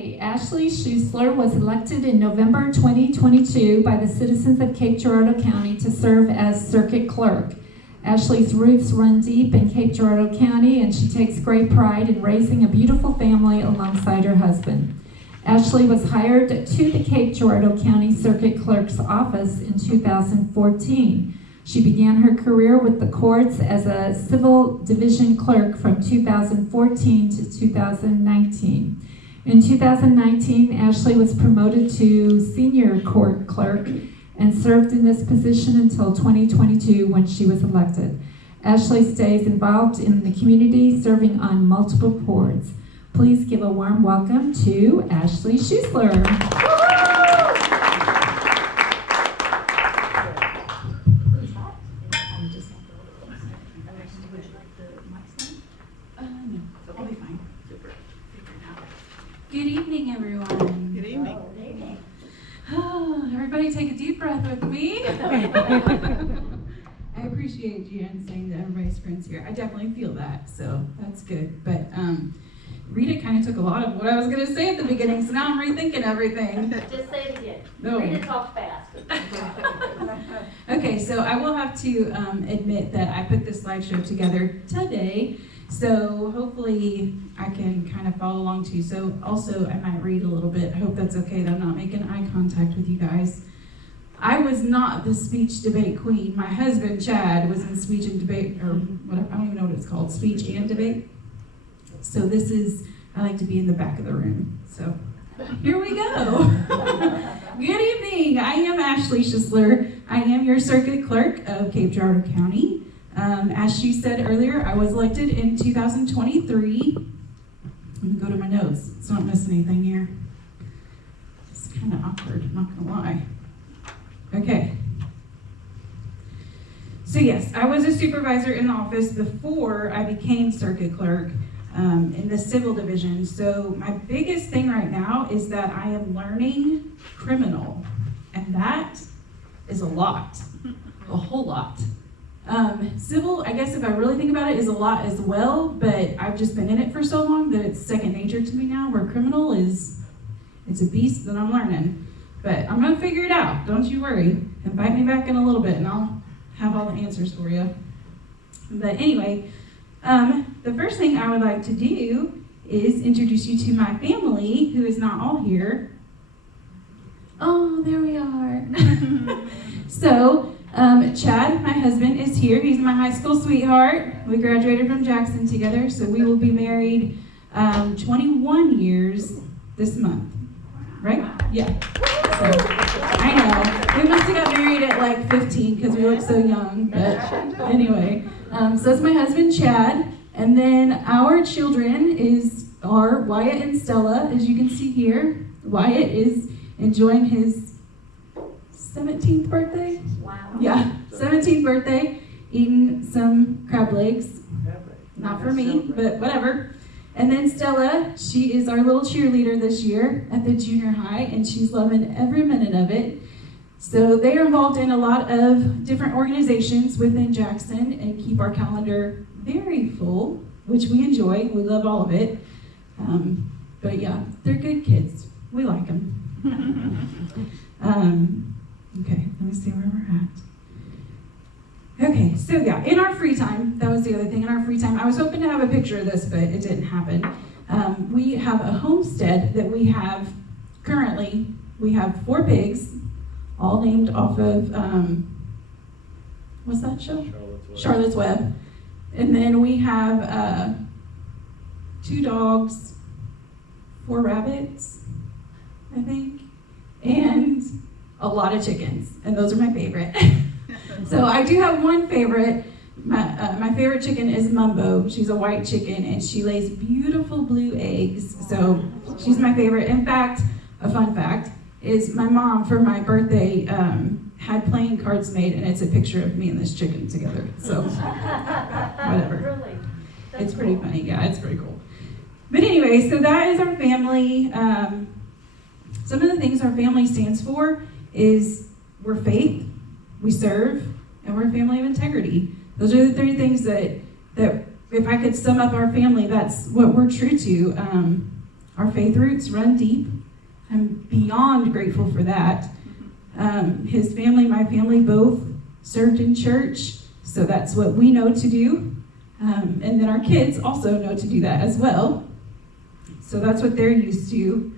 Okay, Ashley Schuessler was elected in November 2022 by the citizens of Cape Girardeau County to serve as Circuit Clerk. Ashley's roots run deep in Cape Girardeau County, and she takes great pride in raising a beautiful family alongside her husband. Ashley was hired to the Cape Girardeau County Circuit Clerk's office in 2014. She began her career with the courts as a civil division clerk from 2014 to 2019. In 2019, Ashley was promoted to senior court clerk and served in this position until 2022 when she was elected. Ashley stays involved in the community, serving on multiple boards. Please give a warm welcome to Ashley Schuessler. Good evening, everyone. Good evening. Oh, everybody take a deep breath with me. I appreciate Jan saying that everybody's friends here. I definitely feel that, so that's good. But Rita kind of took a lot of what I was going to say at the beginning, so now I'm rethinking everything. Just say it again. No. Rita talks fast. Okay, so I will have to admit that I put this slideshow together today, so hopefully I can kind of follow along too. So also I might read a little bit. I hope that's okay that I'm not making eye contact with you guys. I was not the speech debate queen. My husband, Chad, was in speech and debate, or whatever, I don't even know what it's called, speech and debate. So this is, I like to be in the back of the room. So here we go. Good evening. I am Ashley Schuessler. I am your circuit clerk of Cape Girardeau County. As she said earlier, I was elected in 2023. Let me go to my notes so I don't miss anything here. It's kind of awkward, I'm not gonna lie. Okay. So yes, I was a supervisor in the office before I became circuit clerk in the civil division. So my biggest thing right now is that I am learning criminal, and that is a lot, a whole lot. Civil, I guess if I really think about it, is a lot as well, but I've just been in it for so long that it's second nature to me now, where criminal is, it's a beast that I'm learning. But I'm gonna figure it out, don't you worry. Invite me back in a little bit and I'll have all the answers for you. But anyway, the first thing I would like to do is introduce you to my family, who is not all here. Oh, there we are. So, Chad, my husband, is here. He's my high school sweetheart. We graduated from Jackson together, so we will be married 21 years this month, right? Yeah. So, I know. We must have got married at like 15 because we look so young, but anyway. So that's my husband, Chad. And then our children are Wyatt and Stella, as you can see here. Wyatt is enjoying his 17th birthday? Wow. Yeah, 17th birthday, eating some crab legs. Not for me, but whatever. And then Stella, she is our little cheerleader this year at the junior high, and she's loving every minute of it. So they are involved in a lot of different organizations within Jackson and keep our calendar very full, which we enjoy. We love all of it. But yeah, they're good kids. We like them. Okay, let me see where we're at. Okay, so yeah, in our free time, that was the other thing, in our free time, I was hoping to have a picture of this, but it didn't happen. We have a homestead that we have currently. We have 4 pigs, all named off of, what's that show? Charlotte's Web. And then we have 2 dogs, 4 rabbits, I think, and a lot of chickens, and those are my favorite. So I do have one favorite. My favorite chicken is Mumbo. She's a white chicken, and she lays beautiful blue eggs, so she's my favorite. In fact, a fun fact is my mom, for my birthday, had playing cards made, and it's a picture of me and this chicken together, so whatever. Really? It's pretty funny, yeah, it's pretty cool. But anyway, so that is our family. Some of the things our family stands for is we're faith, we serve, and we're a family of integrity. Those are the 3 things that if I could sum up our family, that's what we're true to. Our faith roots run deep. I'm beyond grateful for that. His family, my family, both served in church, so that's what we know to do. And then our kids also know to do that as well. So that's what they're used to.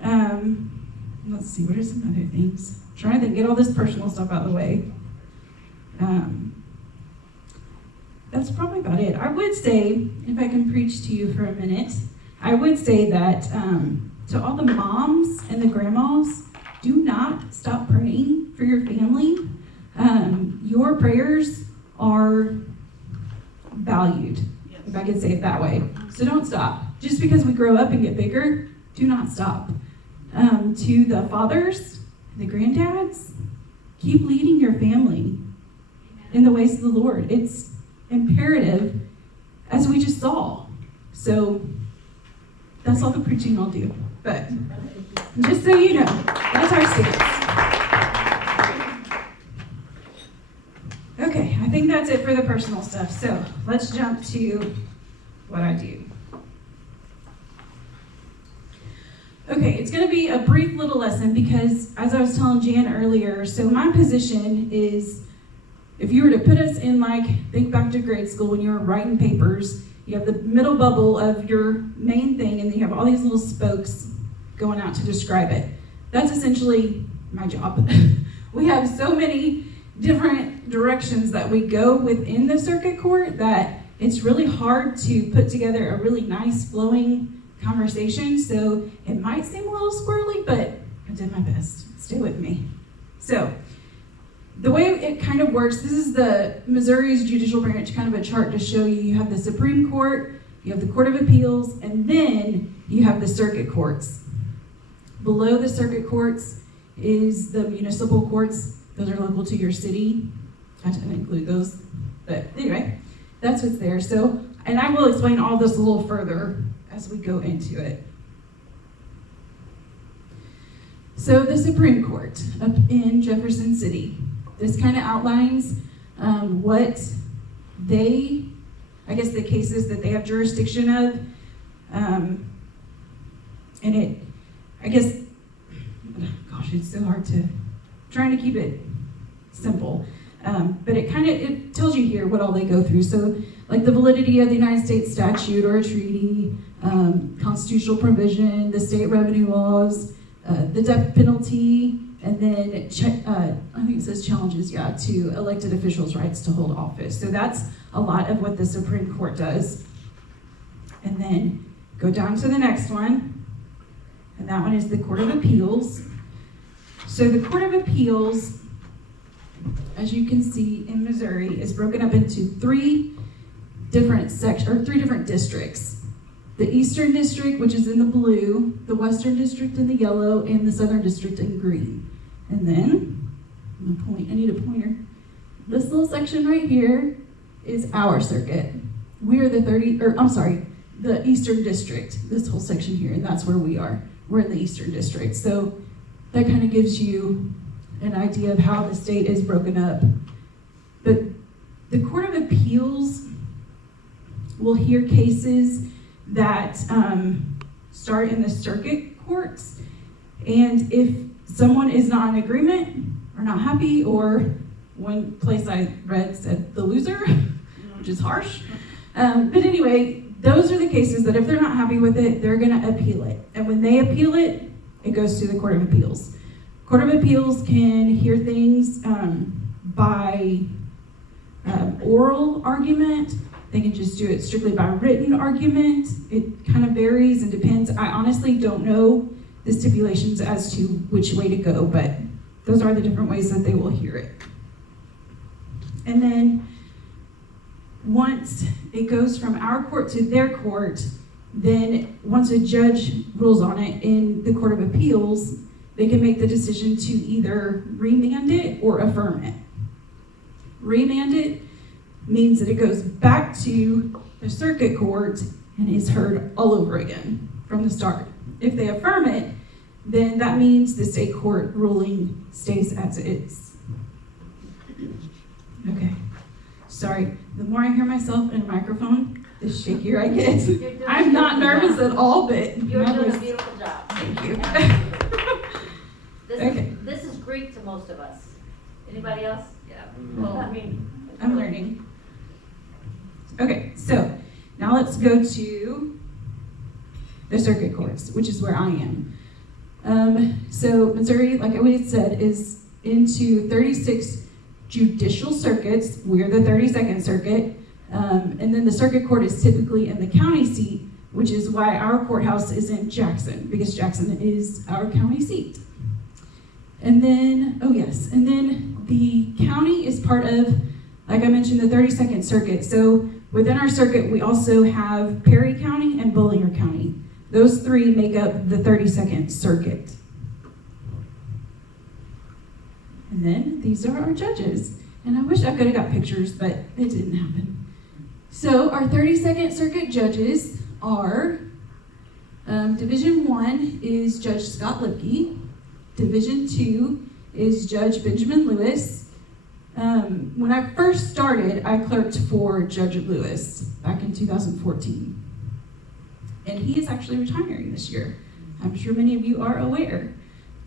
Let's see, what are some other things? I'm trying to get all this personal stuff out of the way. That's probably about it. I would say, if I can preach to you for a minute, I would say that to all the moms and the grandmas, do not stop praying for your family. Your prayers are valued, if I could say it that way. So don't stop. Just because we grow up and get bigger, do not stop. To the fathers, the granddads, keep leading your family in the ways of the Lord. It's imperative, as we just saw. So that's all the preaching I'll do. But just so you know, that's our stance. Okay, I think that's it for the personal stuff. So let's jump to what I do. Okay, it's going to be a brief little lesson because, as I was telling Jan earlier, so my position is, if you were to put us in, think back to grade school when you were writing papers, you have the middle bubble of your main thing, and then you have all these little spokes going out to describe it. That's essentially my job. We have so many different directions that we go within the circuit court that it's really hard to put together a really nice flowing conversation. So it might seem a little squirrely, but I did my best. Stay with me. So the way it kind of works, this is the Missouri's judicial branch, kind of a chart to show you. You have the Supreme Court, you have the Court of Appeals, and then you have the circuit courts. Below the circuit courts is the municipal courts. Those are local to your city. I didn't include those, but anyway, that's what's there. So, and I will explain all this a little further as we go into it. So the Supreme Court up in Jefferson City. This kind of outlines what the cases that they have jurisdiction of. And it, it's so hard trying to keep it simple. But it tells you here what all they go through. So like the validity of the United States statute or a treaty, constitutional provision, the state revenue laws, the death penalty, and then I think it says challenges, to elected officials' rights to hold office. So that's a lot of what the Supreme Court does. And then go down to the next one, and that one is the Court of Appeals. So the Court of Appeals, as you can see in Missouri, is broken up into three different districts. The Eastern District, which is in the blue, the Western District in the yellow, and the Southern District in green. And then, I need a pointer. This little section right here is our circuit. We are the Eastern District, this whole section here, and that's where we are. We're in the Eastern District. So that kind of gives you an idea of how the state is broken up. But the Court of Appeals will hear cases that start in the circuit courts, and if someone is not in agreement or not happy, or one place I read said the loser, which is harsh, but anyway, those are the cases that if they're not happy with it, they're going to appeal it, and when they appeal it, it goes to the Court of Appeals. Court of Appeals can hear things by oral argument. They can just do it strictly by written argument. It kind of varies and depends. I honestly don't know the stipulations as to which way to go, but those are the different ways that they will hear it. And then once it goes from our court to their court, then once a judge rules on it in the Court of Appeals, they can make the decision to either remand it or affirm it. Remand it means that it goes back to the circuit court and is heard all over again from the start. If they affirm it, then that means the state court ruling stays as it is. Okay, sorry, the more I hear myself in a microphone, the shakier I get. You're doing I'm not a beautiful nervous job. at all, but You're doing a nervous. beautiful job. Thank you. This Okay. this is Greek to most of us. Anybody else? Yeah. Well, I mean. it's I'm really- learning. Okay, so now let's go to the circuit courts, which is where I am. So Missouri, like I always said, is into 36 judicial circuits. We're the 32nd circuit. And then the circuit court is typically in the county seat, which is why our courthouse is in Jackson, because Jackson is our county seat. And then, oh yes, and then the county is part of, like I mentioned, the 32nd circuit. So within our circuit, we also have Perry County and Bollinger County. Those three make up the 32nd circuit. And then these are our judges. And I wish I could have got pictures, but it didn't happen. So our 32nd circuit judges are, Division 1 is Judge Scott Lipke. Division 2 is Judge Benjamin Lewis. When I first started, I clerked for Judge Lewis back in 2014. And he is actually retiring this year. I'm sure many of you are aware.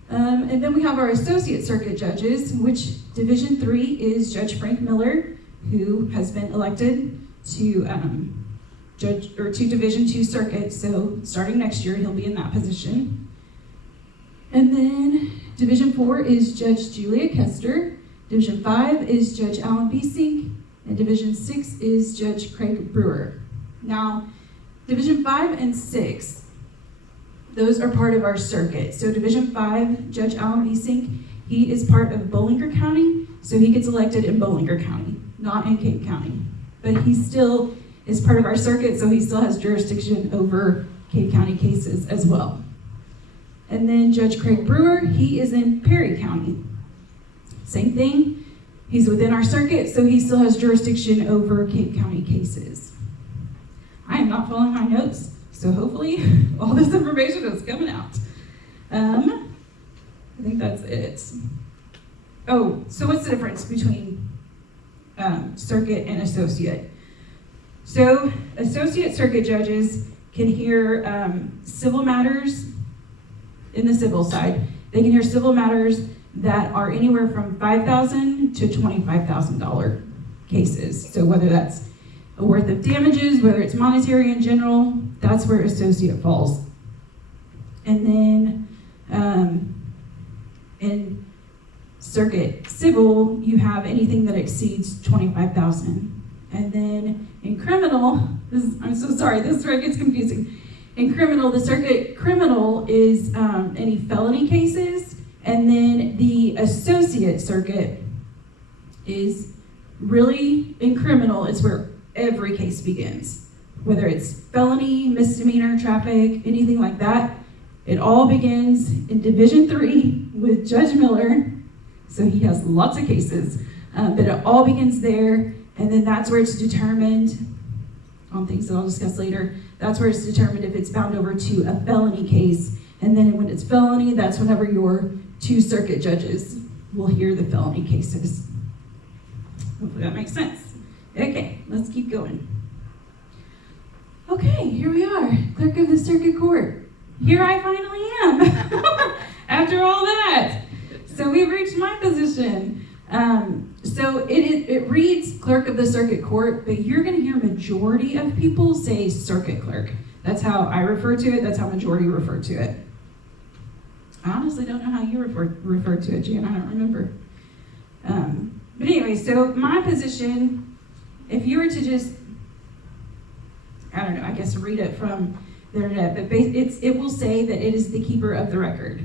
And then we have our associate circuit judges, which Division 3 is Judge Frank Miller, who has been elected to to Division 2 circuit. So starting next year, he'll be in that position. And then Division 4 is Judge Julia Kester. Division 5 is Judge Alan Biesink. And Division 6 is Judge Craig Brewer. Now, Division 5 and 6, those are part of our circuit. So Division 5, Judge Alan Biesink, he is part of Bollinger County, so he gets elected in Bollinger County, not in Cape County. But he still is part of our circuit, so he still has jurisdiction over Cape County cases as well. And then Judge Craig Brewer, he is in Perry County. Same thing, he's within our circuit, so he still has jurisdiction over Cape County cases. I am not following my notes, so hopefully all this information is coming out. I think that's it. Oh, so what's the difference between circuit and associate? So associate circuit judges can hear civil matters in the civil side. They can hear civil matters that are anywhere from $5,000 to $25,000 cases. So whether that's a worth of damages, whether it's monetary in general, that's where associate falls. And then in circuit civil, you have anything that exceeds $25,000. And then in criminal, I'm so sorry, this where it gets confusing. In criminal, the circuit criminal is any felony cases, and then the associate circuit is really, in criminal, it's where every case begins. Whether it's felony, misdemeanor, traffic, anything like that, it all begins in Division 3 with Judge Miller. So he has lots of cases, but it all begins there, and then that's where it's determined, on things that I'll discuss later, that's where it's determined if it's bound over to a felony case, and then when it's felony, that's whenever your 2 circuit judges will hear the felony cases. Hopefully that makes sense. Okay, let's keep going. Okay, here we are, Clerk of the Circuit Court. Here I finally am, after all that. So we've reached my position. So it reads Clerk of the Circuit Court, but you're going to hear majority of people say Circuit Clerk. That's how I refer to it. That's how majority refer to it. I honestly don't know how you refer to it, Jan. I don't remember. But anyway, so my position, if you were to just, I don't know, I guess read it from the internet, but it will say that it is the keeper of the record.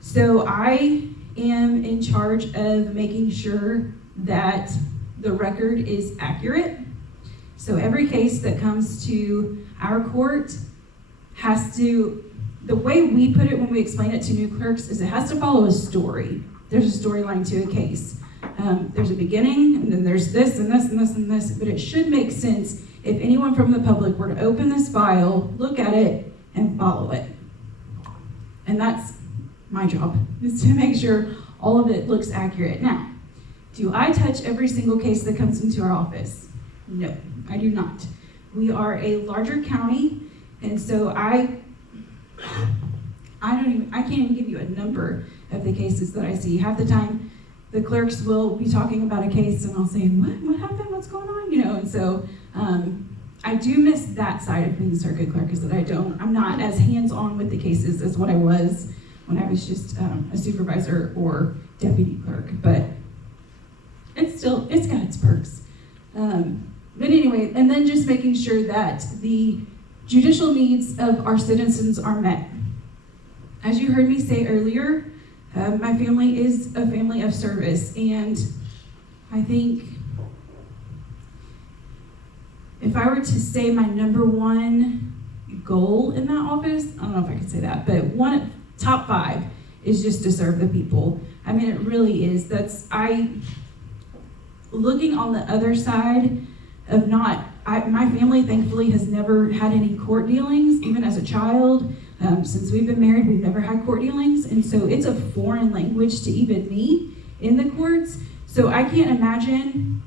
So I am in charge of making sure that the record is accurate. So every case that comes to our court has to, the way we put it when we explain it to new clerks is it has to follow a story. There's a storyline to a case. There's a beginning, and then there's this and this and this and this, but it should make sense if anyone from the public were to open this file, look at it, and follow it. And that's my job, is to make sure all of it looks accurate. Now, do I touch every single case that comes into our office? No, I do not. We are a larger county, and so I can't even give you a number of the cases that I see. Half the time, the clerks will be talking about a case, and I'll say, "What happened? What's going on?" And so I do miss that side of being the circuit clerk. Is that I'm not as hands-on with the cases as what I was when I was just a supervisor or deputy clerk. But it's got its perks. But anyway, and then just making sure that the judicial needs of our citizens are met. As you heard me say earlier, my family is a family of service, and I think if I were to say my number one goal in that office, I don't know if I could say that, but top 5 is just to serve the people. I mean, it really is. Looking on the other side of my family thankfully has never had any court dealings, even as a child. Since we've been married, we've never had court dealings, and so it's a foreign language to even me in the courts. So I can't imagine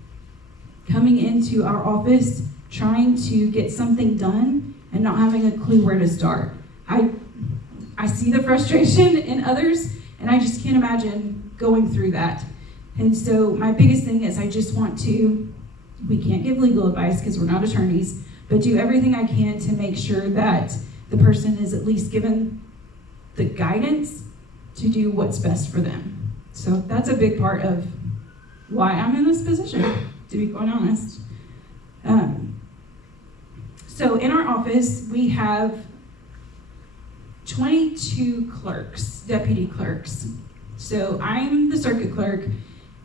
coming into our office trying to get something done and not having a clue where to start. I see the frustration in others, and I just can't imagine going through that. And so my biggest thing is we can't give legal advice because we're not attorneys, but do everything I can to make sure that the person is at least given the guidance to do what's best for them. So that's a big part of why I'm in this position, to be quite honest. So in our office, we have 22 clerks, deputy clerks. So I'm the circuit clerk,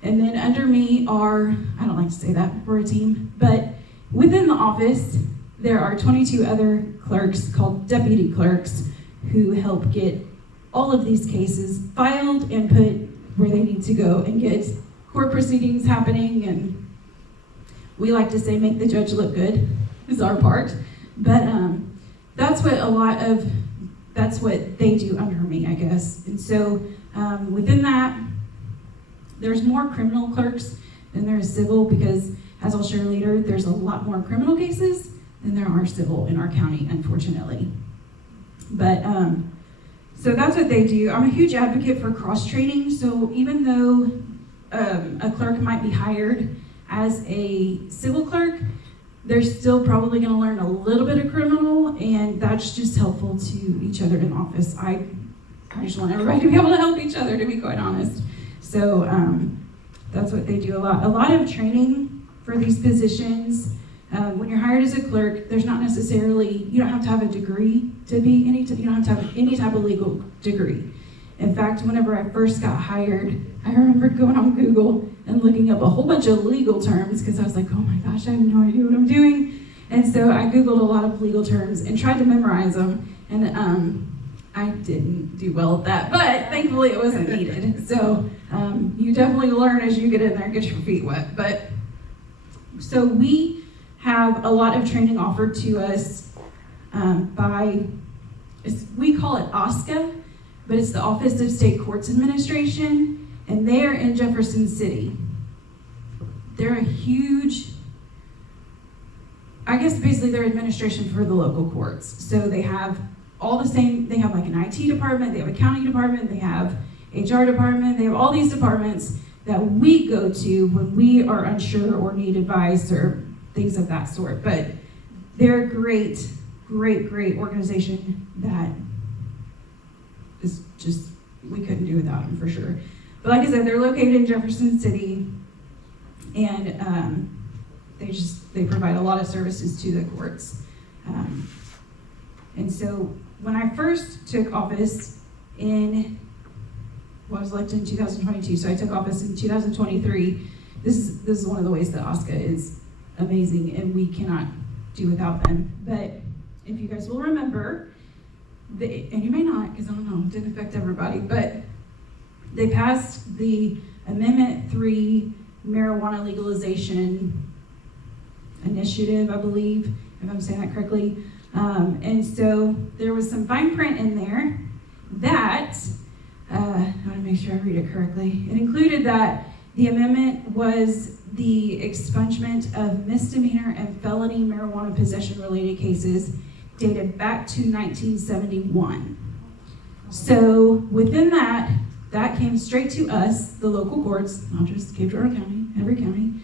and then under me are, I don't like to say that, we're a team, but within the office, there are 22 other clerks called deputy clerks who help get all of these cases filed and put where they need to go and get court proceedings happening, and we like to say make the judge look good is our part. But that's what they do under me, I guess. And so within that, there's more criminal clerks than there is civil, because as I'll share later, there's a lot more criminal cases than there are civil in our county, unfortunately. But so that's what they do. I'm a huge advocate for cross-training. So even though a clerk might be hired as a civil clerk, they're still probably going to learn a little bit of criminal, and that's just helpful to each other in office. I just want everybody to be able to help each other, to be quite honest. So that's what they do a lot. A lot of training for these positions. When you're hired as a clerk, there's not necessarily, you don't have to have a degree to be you don't have to have any type of legal degree. In fact, whenever I first got hired, I remember going on Google and looking up a whole bunch of legal terms, because I was like, oh my gosh, I have no idea what I'm doing. And so I Googled a lot of legal terms and tried to memorize them, and I didn't do well at that, but thankfully it wasn't needed. So you definitely learn as you get in there and get your feet wet. But so we have a lot of training offered to us we call it OSCA, but it's the Office of State Courts Administration, and they are in Jefferson City. They're a huge, I guess basically they're administration for the local courts. So they have all the same, they have like an IT department, they have a accounting department, they have HR department, they have all these departments that we go to when we are unsure or need advice or things of that sort. But they're a great organization that is just, we couldn't do without them for sure. But like I said, they're located in Jefferson City, and they provide a lot of services to the courts. And so when I first took office I was elected in 2022, so I took office in 2023. This is one of the ways that OSCA is amazing, and we cannot do without them. But if you guys will remember, and you may not, because I don't know, it didn't affect everybody, but they passed the Amendment 3 marijuana legalization initiative, I believe, if I'm saying that correctly. And so there was some fine print in there that, I want to make sure I read it correctly. It included that the amendment was the expungement of misdemeanor and felony marijuana possession related cases dated back to 1971. So within that came straight to us, the local courts, not just Cape Girardeau County, every county,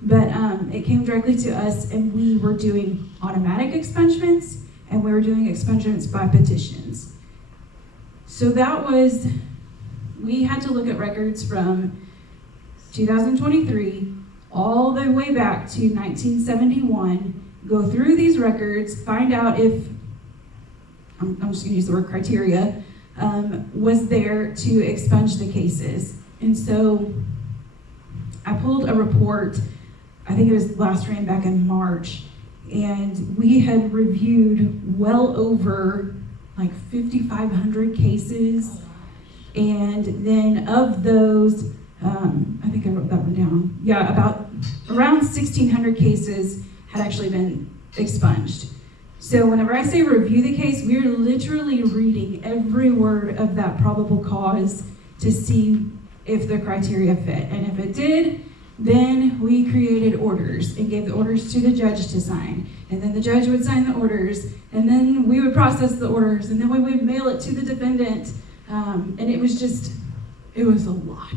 but it came directly to us, and we were doing automatic expungements, and we were doing expungements by petitions. So we had to look at records from 2023 all the way back to 1971, go through these records, find out if, I'm just gonna use the word criteria, was there to expunge the cases. And so I pulled a report, I think it was last ran back in March, and we had reviewed well over like 5,500 cases. And then of those, I think I wrote that one down. Yeah, about around 1,600 cases had actually been expunged. So whenever I say review the case, we're literally reading every word of that probable cause to see if the criteria fit. And if it did, then we created orders and gave the orders to the judge to sign. And then the judge would sign the orders, and then we would process the orders, and then we would mail it to the defendant. And it was a lot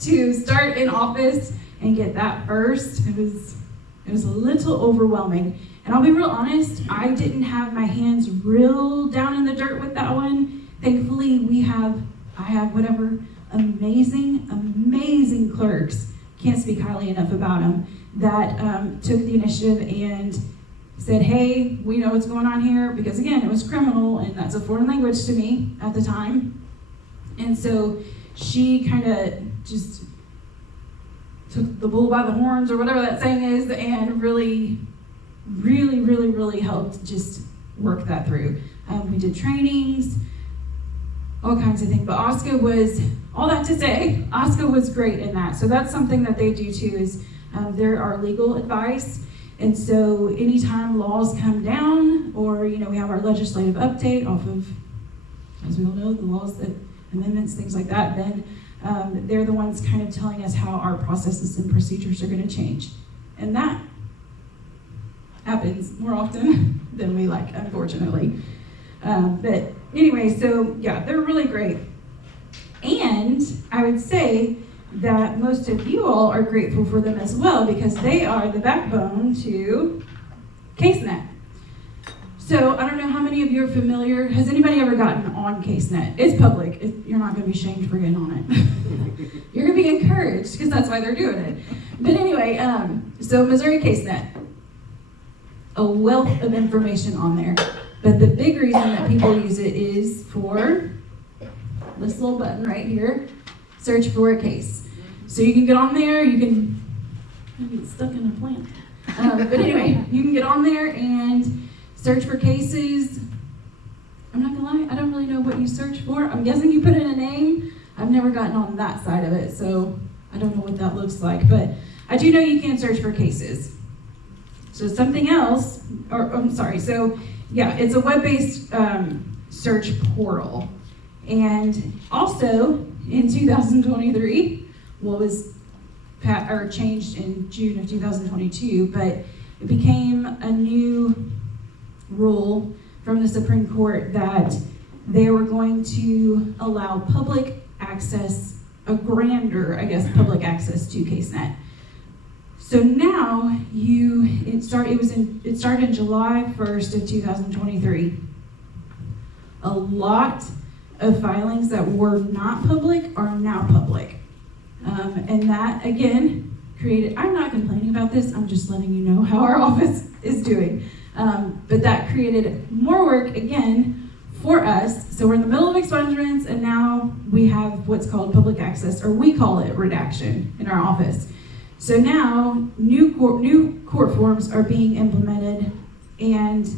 to start in office and get that first. It was a little overwhelming. And I'll be real honest, I didn't have my hands real down in the dirt with that one. Thankfully, I have whatever amazing clerks, can't speak highly enough about them, that took the initiative and said, hey, we know what's going on here, because again, it was criminal, and that's a foreign language to me at the time. And so she kind of just took the bull by the horns, or whatever that saying is, and really helped just work that through. We did trainings, all kinds of things, but OSCA was, all that to say, OSCA was great in that. So that's something that they do too, is there are legal advice. And so anytime laws come down, or we have our legislative update off of, as we all know, the laws, that amendments, things like that, then they're the ones kind of telling us how our processes and procedures are going to change. And that happens more often than we like, unfortunately. But anyway, so yeah, they're really great. And I would say that most of you all are grateful for them as well, because they are the backbone to CaseNet. So I don't know how many of you are familiar. Has anybody ever gotten on CaseNet? It's public. You're not going to be shamed for getting on it. You're going to be encouraged, because that's why they're doing it. But anyway, so Missouri CaseNet, a wealth of information on there. But the big reason that people use it is for this little button right here, search for a case. So you can get on there, you can get stuck in a plant. But anyway, you can get on there and search for cases. I'm not gonna lie, I don't really know what you search for. I'm guessing you put in a name. I've never gotten on that side of it, so I don't know what that looks like. But I do know you can search for cases. So something else, so yeah, it's a web-based search portal. And also in 2023, what was changed in June of 2022, but it became a new rule from the Supreme Court that they were going to allow public access, a grander, public access to CaseNet. So now it started in July 1st of 2023. A lot of filings that were not public are now public. And that, again, I'm not complaining about this, I'm just letting you know how our office is doing. But that created more work, again, for us. So we're in the middle of expungements, and now we have what's called public access, or we call it redaction in our office. So now new court forms are being implemented, and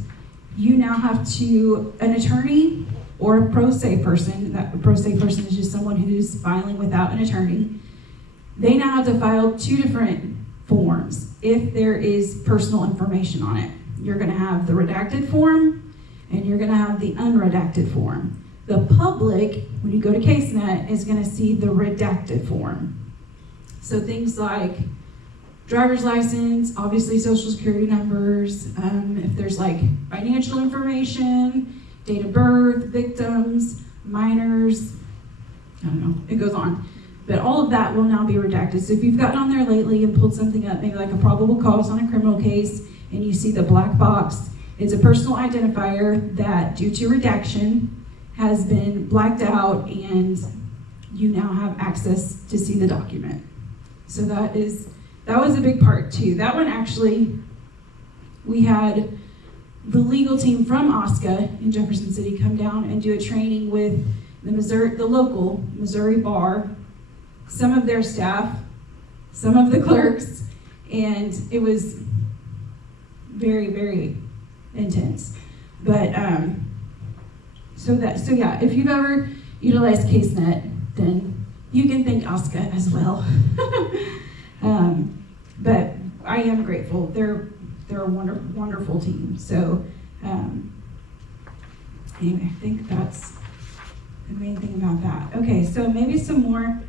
you now have an attorney or a pro se person, that a pro se person is just someone who's filing without an attorney. They now have to file 2 different forms if there is personal information on it. You're gonna have the redacted form, and you're gonna have the unredacted form. The public, when you go to CaseNet, is gonna see the redacted form. So things like driver's license, obviously social security numbers, if there's like financial information, date of birth, victims, minors, I don't know, it goes on. But all of that will now be redacted. So if you've gotten on there lately and pulled something up, maybe like a probable cause on a criminal case, and you see the black box, it's a personal identifier that, due to redaction, has been blacked out, and you now have access to see the document. So that was a big part too. That one actually, we had the legal team from OSCA in Jefferson City come down and do a training with the local Missouri bar, some of their staff, some of the clerks, and it was very, very intense. But so yeah, if you've ever utilized CaseNet, then you can thank OSCA as well. But I am grateful. They're a wonderful team. So anyway, I think that's the main thing about that. Okay, so maybe some more,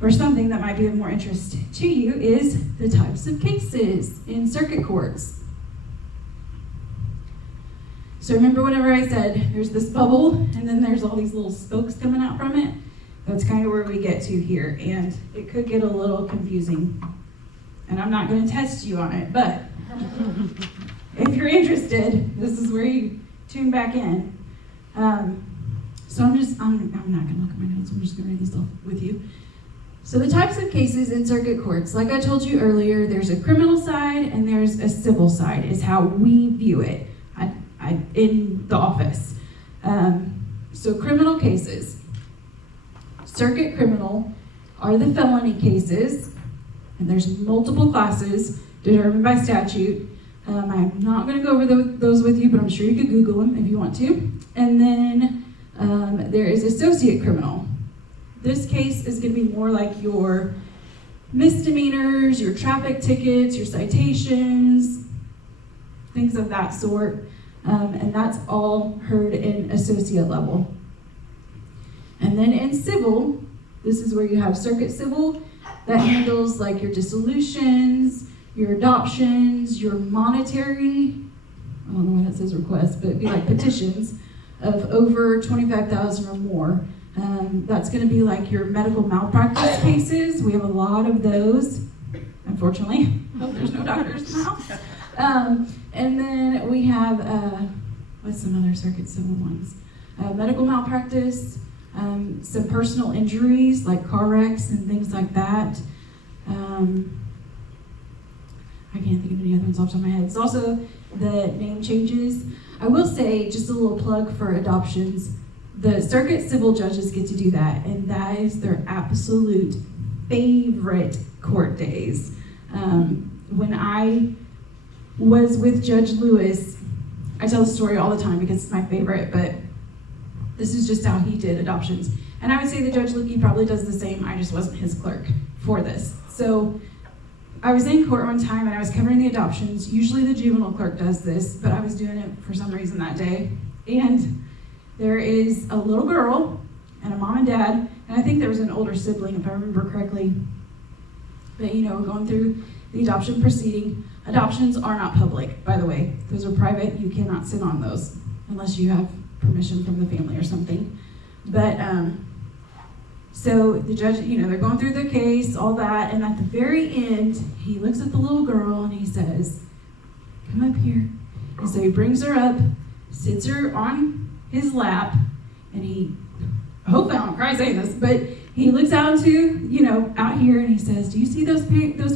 or something that might be of more interest to you, is the types of cases in circuit courts. So remember whenever I said there's this bubble and then there's all these little spokes coming out from it? That's kind of where we get to here, and it could get a little confusing. And I'm not going to test you on it, but if you're interested, this is where you tune back in. So I'm not going to look at my notes, I'm just going to read this off with you. So the types of cases in circuit courts, like I told you earlier, there's a criminal side and there's a civil side, is how we view it in the office. So criminal cases. Circuit criminal are the felony cases, and there's multiple classes determined by statute. I'm not going to go over those with you, but I'm sure you could Google them if you want to. And then there is associate criminal. This case is going to be more like your misdemeanors, your traffic tickets, your citations, things of that sort. And that's all heard in associate level. And then in civil, this is where you have circuit civil that handles like your dissolutions, your adoptions, your monetary, I don't know why that says requests, but it'd be like petitions of over $25,000 or more. That's going to be like your medical malpractice cases. We have a lot of those, unfortunately. Hope there's no doctors now. And then we have, what's some other circuit civil ones? Medical malpractice, some personal injuries like car wrecks and things like that. I can't think of any other ones off the top of my head. It's also the name changes. I will say, just a little plug for adoptions, the circuit civil judges get to do that, and that is their absolute favorite court days. When I was with Judge Lewis, I tell the story all the time because it's my favorite, but this is just how he did adoptions. And I would say that Judge Lukey probably does the same, I just wasn't his clerk for this. So I was in court one time and I was covering the adoptions. Usually the juvenile clerk does this, but I was doing it for some reason that day. And there is a little girl and a mom and dad, and I think there was an older sibling if I remember correctly. But we're going through the adoption proceeding. Adoptions are not public, by the way. Those are private. You cannot sit on those unless you have permission from the family or something. But so the judge, they're going through the case, all that, and at the very end, he looks at the little girl and he says, "Come up here." And so he brings her up, sits her on his lap, and I hope I don't cry saying this, but he looks out into, out here, and he says, "Do you see those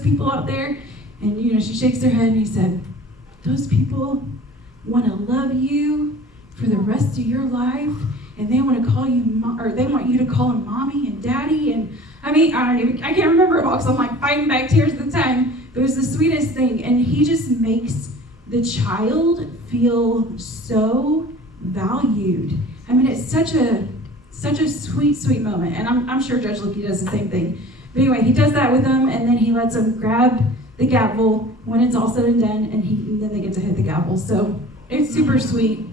people out there?" And she shakes her head, and he said, "Those people want to love you for the rest of your life, and they want to call you they want you to call them mommy and daddy." And I can't remember it all because I'm like fighting back tears at the time. But it was the sweetest thing, and he just makes the child feel so valued. It's such a sweet moment, and I'm sure Judge Lukey does the same thing. But anyway, he does that with them, and then he lets them grab the gavel when it's all said and done, and then they get to hit the gavel. So it's super sweet.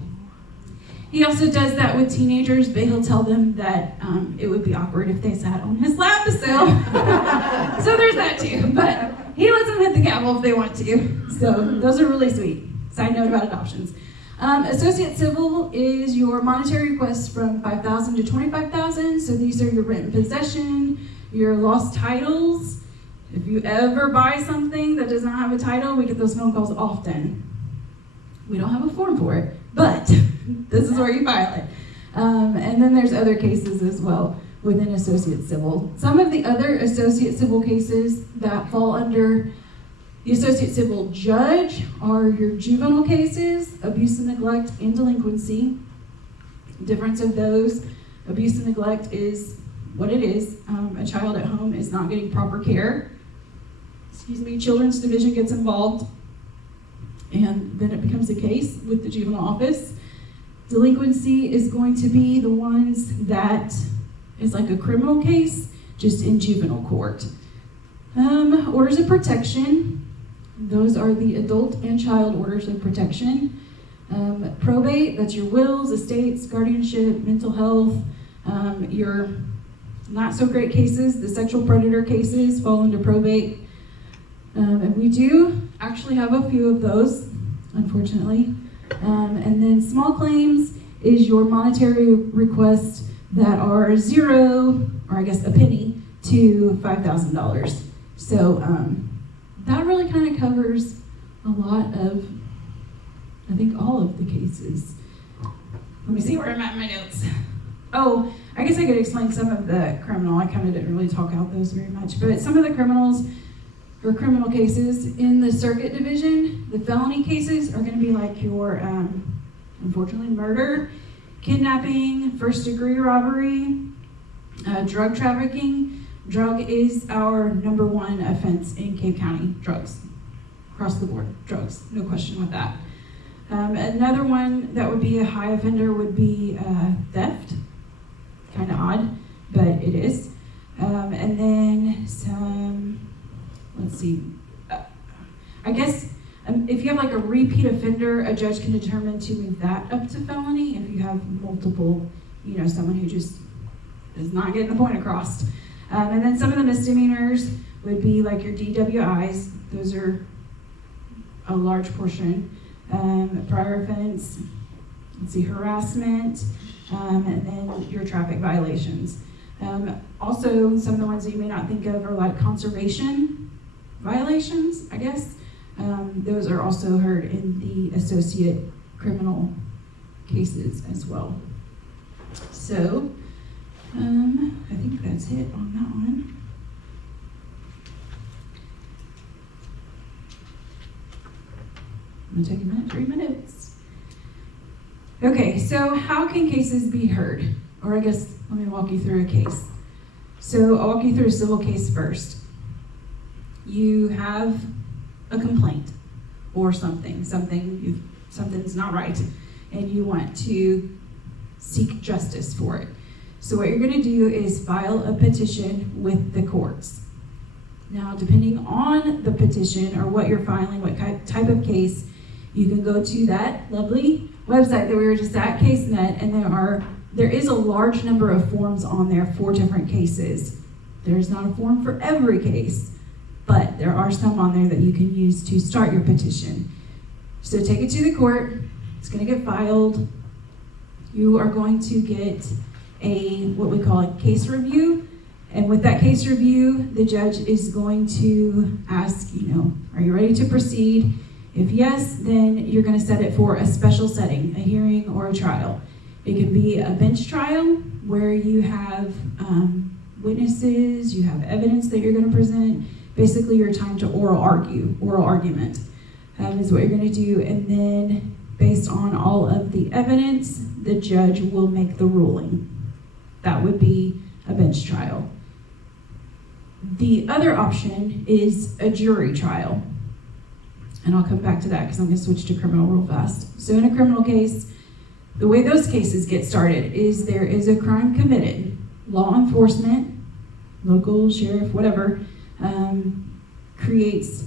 He also does that with teenagers, but he'll tell them that it would be awkward if they sat on his lap. So there's that too. But he lets them hit the gavel if they want to. So those are really sweet. Side note about adoptions. Associate civil is your monetary requests from $5,000 to $25,000. So these are your rent and possession, your lost titles. If you ever buy something that does not have a title, we get those phone calls often. We don't have a form for it, but this is where you file it. And then there's other cases as well within associate civil. Some of the other associate civil cases that fall under the associate civil judge are your juvenile cases, abuse and neglect, and delinquency. Difference of those, abuse and neglect is what it is. A child at home is not getting proper care. Children's division gets involved, and then it becomes a case with the juvenile office. Delinquency is going to be the ones that is like a criminal case, just in juvenile court. Orders of protection. Those are the adult and child orders of protection. Probate, that's your wills, estates, guardianship, mental health. Your not so great cases, the sexual predator cases fall under probate. And we do actually have a few of those, unfortunately. And then small claims is your monetary requests that are zero, or I guess a penny, to $5,000. So that really kind of covers a lot of, I think, all of the cases. Let me see where I'm at in my notes. Oh, I guess I could explain some of the criminal. I kind of didn't really talk about those very much, but some of the criminals or criminal cases in the circuit division, the felony cases are going to be like your, unfortunately, murder, kidnapping, first-degree robbery, drug trafficking. Drug is our #1 offense in Cape County, drugs. Across the board, drugs, no question with that. Another one that would be a high offender would be theft. Kind of odd, but it is. And then some, let's see, I guess if you have like a repeat offender, a judge can determine to move that up to felony. If you have multiple, someone who just is not getting the point across. And then some of the misdemeanors would be like your DWIs. Those are a large portion. Prior offense, let's see, harassment, and then your traffic violations. Also, some of the ones that you may not think of are like conservation violations, I guess. Those are also heard in the associate criminal cases as well. So, I think that's it on that one. I'm gonna take a minute to read my notes. Okay, so how can cases be heard? Or I guess, let me walk you through a case. So I'll walk you through a civil case first. You have a complaint or something's not right, and you want to seek justice for it. So what you're gonna do is file a petition with the courts. Now, depending on the petition or what you're filing, what type of case, you can go to that lovely website that we were just at, CaseNet, and there is a large number of forms on there for different cases. There's not a form for every case, but there are some on there that you can use to start your petition. So take it to the court, it's gonna get filed. You are going to get what we call a case review. And with that case review, the judge is going to ask, are you ready to proceed? If yes, then you're gonna set it for a special setting, a hearing or a trial. It can be a bench trial where you have witnesses, you have evidence that you're gonna present. Basically, your time to oral argument is what you're gonna do. And then based on all of the evidence, the judge will make the ruling. That would be a bench trial. The other option is a jury trial. And I'll come back to that because I'm gonna switch to criminal real fast. So in a criminal case, the way those cases get started is there is a crime committed. Law enforcement, local sheriff, whatever, creates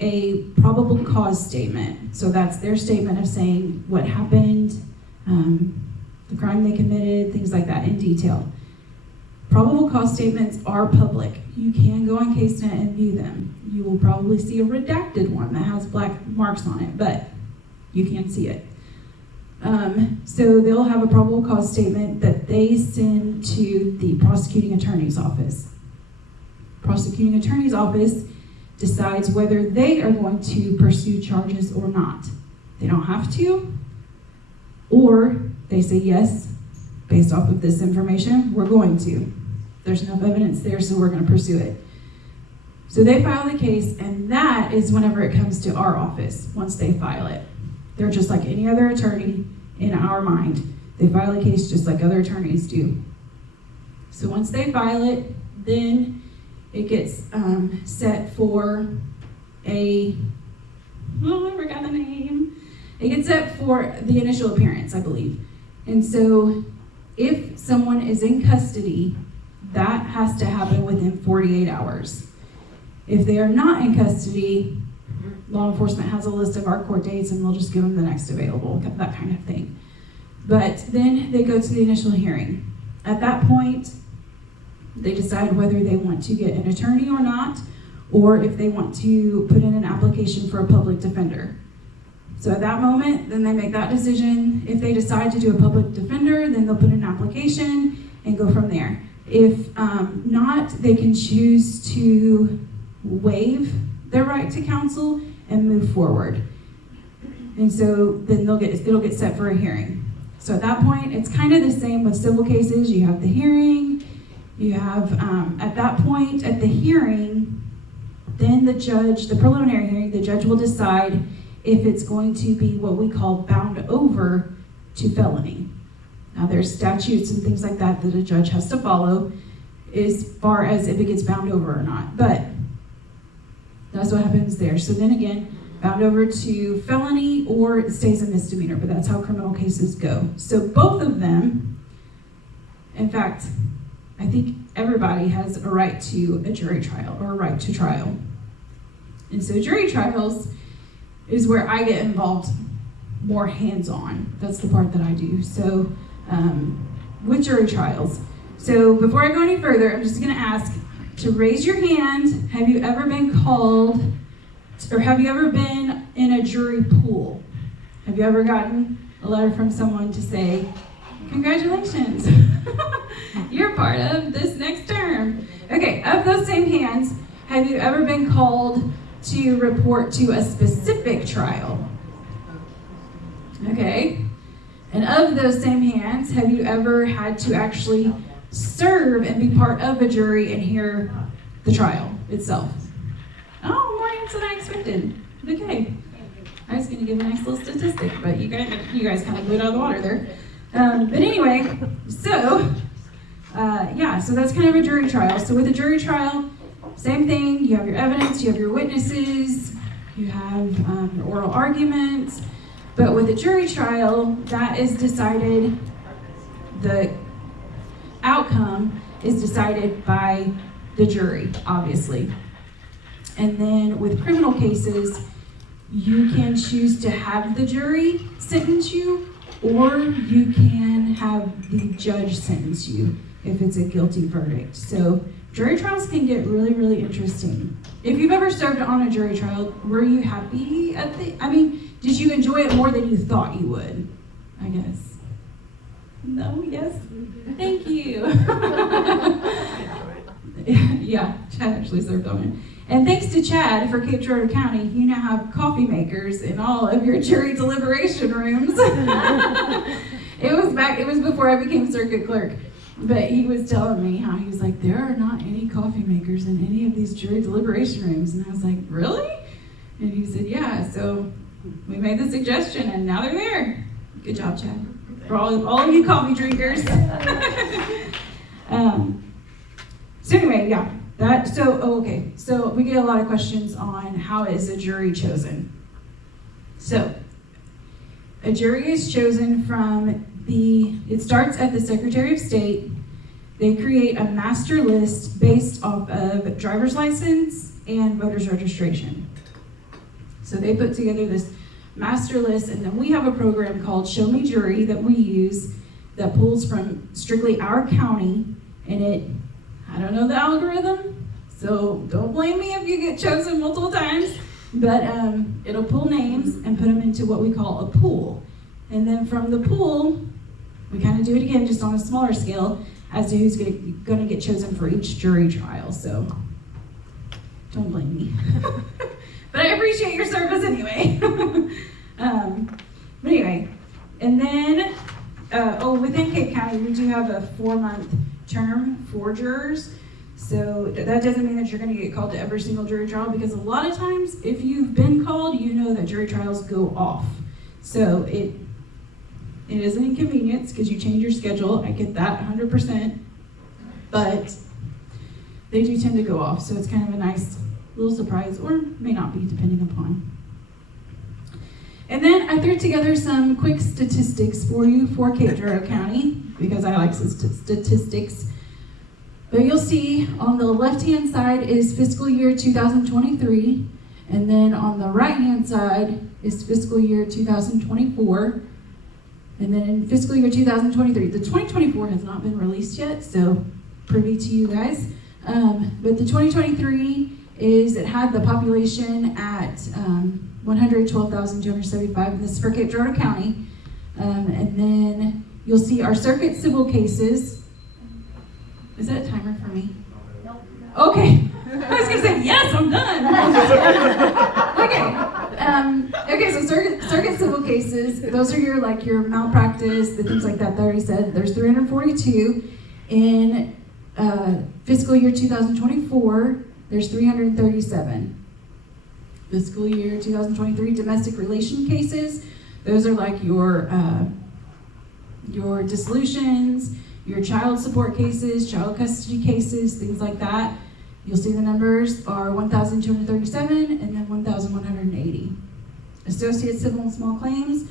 a probable cause statement. So that's their statement of saying what happened, the crime they committed, things like that in detail. Probable cause statements are public. You can go on CaseNet and view them. You will probably see a redacted one that has black marks on it, but you can see it. So they'll have a probable cause statement that they send to the prosecuting attorney's office. Prosecuting attorney's office decides whether they are going to pursue charges or not. They don't have to, or they say yes, based off of this information, we're going to. There's enough evidence there, so we're going to pursue it. So they file the case, and that is whenever it comes to our office, once they file it. They're just like any other attorney in our mind. They file a case just like other attorneys do. So once they file it, then it gets set for I forgot the name. It gets set for the initial appearance, I believe. And so if someone is in custody, that has to happen within 48 hours. If they are not in custody, law enforcement has a list of our court dates and they'll just give them the next available, that kind of thing. But then they go to the initial hearing. At that point, they decide whether they want to get an attorney or not, or if they want to put in an application for a public defender. So at that moment, then they make that decision. If they decide to do a public defender, then they'll put in an application and go from there. If not, they can choose to waive their right to counsel and move forward. And so then it'll get set for a hearing. So at that point, it's kind of the same with civil cases. You have the hearing, you have, at that point, at the hearing, then the preliminary hearing, the judge will decide if it's going to be what we call bound over to felony. Now there's statutes and things like that that a judge has to follow as far as if it gets bound over or not, but that's what happens there. So then again, bound over to felony or it stays a misdemeanor, but that's how criminal cases go. So both of them, in fact, I think everybody has a right to a jury trial or a right to trial. And so jury trials is where I get involved more hands-on. That's the part that I do. So with jury trials. So before I go any further, I'm just gonna ask to raise your hand. Have you ever been called, or have you ever been in a jury pool? Have you ever gotten a letter from someone to say, congratulations, you're part of this next term? Okay, of those same hands, have you ever been called to report to a specific trial? Okay, and of those same hands, have you ever had to actually serve and be part of a jury and hear the trial itself? Oh, more hands than I expected. Okay, I was going to give a nice little statistic, but you guys kind of blew it out of the water there. But anyway, so so that's kind of a jury trial. So with a jury trial, same thing. You have your evidence, you have your witnesses, you have your oral arguments. But with a jury trial, that is decided, the outcome is decided by the jury, obviously. And then with criminal cases, you can choose to have the jury sentence you, or you can have the judge sentence you if it's a guilty verdict. So jury trials can get really, really interesting. If you've ever served on a jury trial, were you happy did you enjoy it more than you thought you would? I guess. No, yes? Thank you. Yeah, Chad actually served on it. And thanks to Chad for Cape Girardeau County, you now have coffee makers in all of your jury deliberation rooms. It was before I became circuit clerk. But he was telling me how he was like, there are not any coffee makers in any of these jury deliberation rooms. And I was like, really? And he said, yeah. So we made the suggestion and now they're there. Good job, Chad. For all of you coffee drinkers. So anyway, yeah. So we get a lot of questions on how is a jury chosen. So a jury is chosen from it starts at the Secretary of State. They create a master list based off of driver's license and voter's registration. So they put together this master list, and then we have a program called Show Me Jury that we use that pulls from strictly our county And I don't know the algorithm, so don't blame me if you get chosen multiple times, but it'll pull names and put them into what we call a pool. And then from the pool, we kind of do it again, just on a smaller scale, as to who's going to get chosen for each jury trial. So don't blame me. But I appreciate your service anyway. But anyway, and then, within Cape County, we do have a 4-month term for jurors. So that doesn't mean that you're going to get called to every single jury trial, because a lot of times, if you've been called, you know that jury trials go off. So it is an inconvenience because you change your schedule. I get that 100%, but they do tend to go off. So it's kind of a nice little surprise, or may not be, depending upon. And then I threw together some quick statistics for you for Cape Girardeau County, because I like statistics. But you'll see on the left-hand side is fiscal year 2023, and then on the right-hand side is fiscal year 2024. And then in fiscal year 2023, the 2024 has not been released yet, so privy to you guys. But the 2023 it had the population at 112,275, and this is for Cape Girardeau County. And then you'll see our circuit civil cases. Is that a timer for me? Nope. Okay. I was gonna say, yes, I'm done. Okay, so circuit civil cases, those are your malpractice, the things like that I already said. There's 342. In fiscal year 2024, there's 337. Fiscal year 2023 domestic relation cases, those are like your dissolutions, your child support cases, child custody cases, things like that. You'll see the numbers are 1,237 and then 1,180. Associate civil and small claims,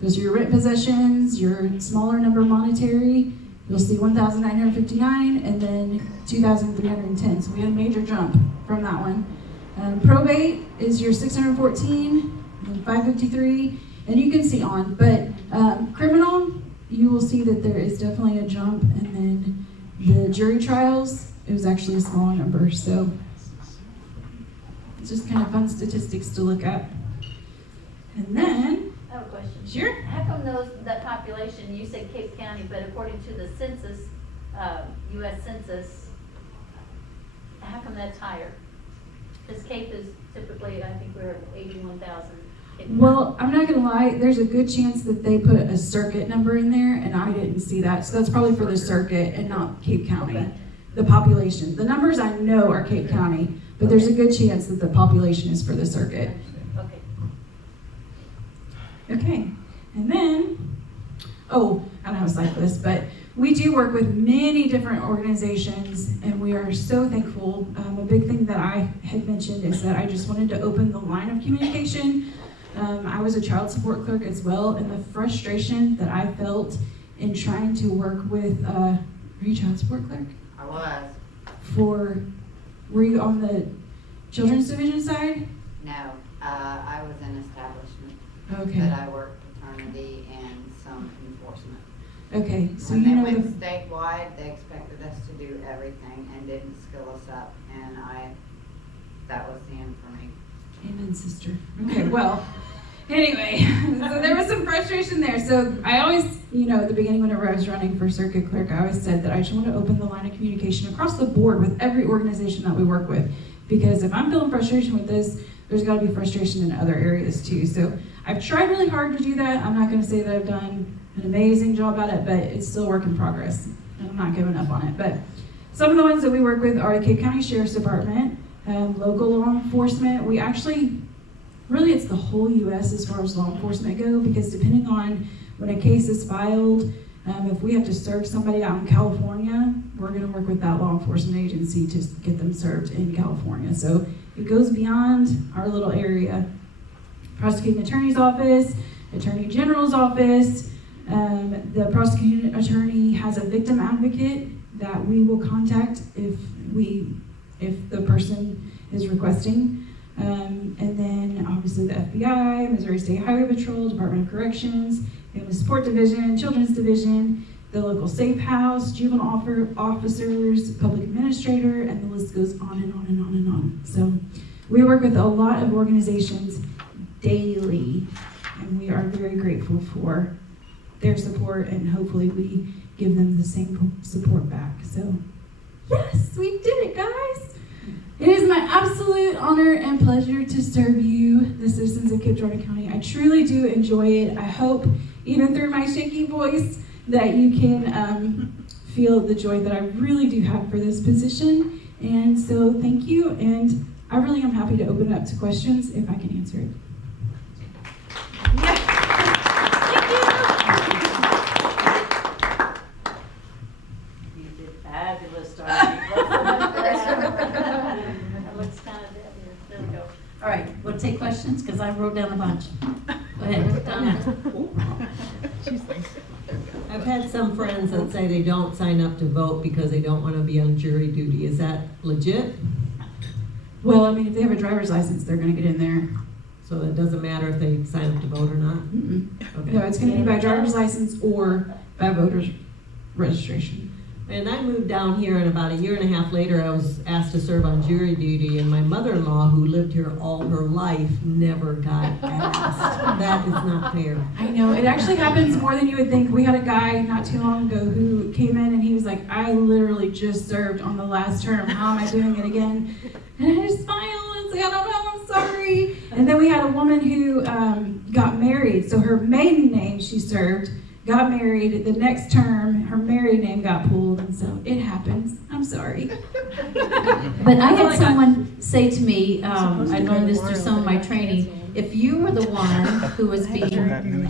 those are your rent possessions, your smaller number monetary. You'll see 1,959 and then 2,310. So we had a major jump from that one. Probate is your 614 and 553, and you can see on. But criminal, you will see that there is definitely a jump, and then the jury trials, it was actually a smaller number. So it's just kind of fun statistics to look at. And then, I have a question. sure. How come that population, you said Cape County, but according to the census, US Census, how come that's higher? Because Cape is typically, I think we're 81,000. Well, I'm not gonna lie, there's a good chance that they put a circuit number in there, and I didn't see that. So that's probably for the circuit and not Cape County. Okay. The population. The numbers I know are Cape County, but there's a good chance that the population is for the circuit. Okay. Okay, and then, I don't have a slide for this, but we do work with many different organizations, and we are so thankful. A big thing that I had mentioned is that I just wanted to open the line of communication. I was a child support clerk as well, and the frustration that I felt in trying to work with, were you a child support clerk? I was. Were you on the children's division side? No, I was in establishment. Okay. But I worked paternity and some enforcement. Okay, so When you they know went statewide, they expected us to do everything and didn't skill us up, and that was the end for me. Amen, sister. Okay, well, anyway, so there was some frustration there. So I always, at the beginning, whenever I was running for circuit clerk, I always said that I just want to open the line of communication across the board with every organization that we work with. Because if I'm feeling frustration with this, there's got to be frustration in other areas too. So I've tried really hard to do that. I'm not going to say that I've done an amazing job at it, but it's still a work in progress. And I'm not giving up on it. But some of the ones that we work with are the Cape County Sheriff's Department, local law enforcement. We actually, really it's the whole U.S. as far as law enforcement go, because depending on when a case is filed, if we have to serve somebody out in California, we're going to work with that law enforcement agency to get them served in California. So it goes beyond our little area. Prosecuting attorney's office, attorney general's office. The prosecuting attorney has a victim advocate that we will contact if the person is requesting. And then obviously the FBI, Missouri State Highway Patrol, Department of Corrections, Family Support Division, Children's Division, the local safe house, juvenile officers, public administrator, and the list goes on and on and on and on. So we work with a lot of organizations daily, and we are very grateful for their support, and hopefully we give them the same support back. So yes, we did it, guys. It is my absolute honor and pleasure to serve you, the citizens of Cape Girardeau County. I truly do enjoy it. I hope, even through my shaky voice, that you can feel the joy that I really do have for this position. And so thank you, and I really am happy to open it up to questions if I can answer it. You did fabulous, darling. That looks kind of dead here. There we go. All right, we'll take questions, because I wrote down a bunch. Go ahead, Donna. I've had some friends that say they don't sign up to vote because they don't want to be on jury duty. Is that legit? Well, I mean, if they have a driver's license, they're going to get in there. So it doesn't matter if they sign up to vote or not? Mm-mm. Okay. No, it's going to be by driver's license or by voter's registration. And I moved down here, and about a year and a half later, I was asked to serve on jury duty, and my mother-in-law, who lived here all her life, never got asked. That is not fair. I know, it actually happens more than you would think. We had a guy not too long ago who came in and he was like, I literally just served on the last term. How am I doing it again? And I just smiled and said, I don't know, I'm sorry. And then we had a woman who got married. So her maiden name she served, got married. The next term, her married name got pulled. And so it happens. I'm sorry. But I had someone say to me, I learned this through some of my training, if you were the one who was being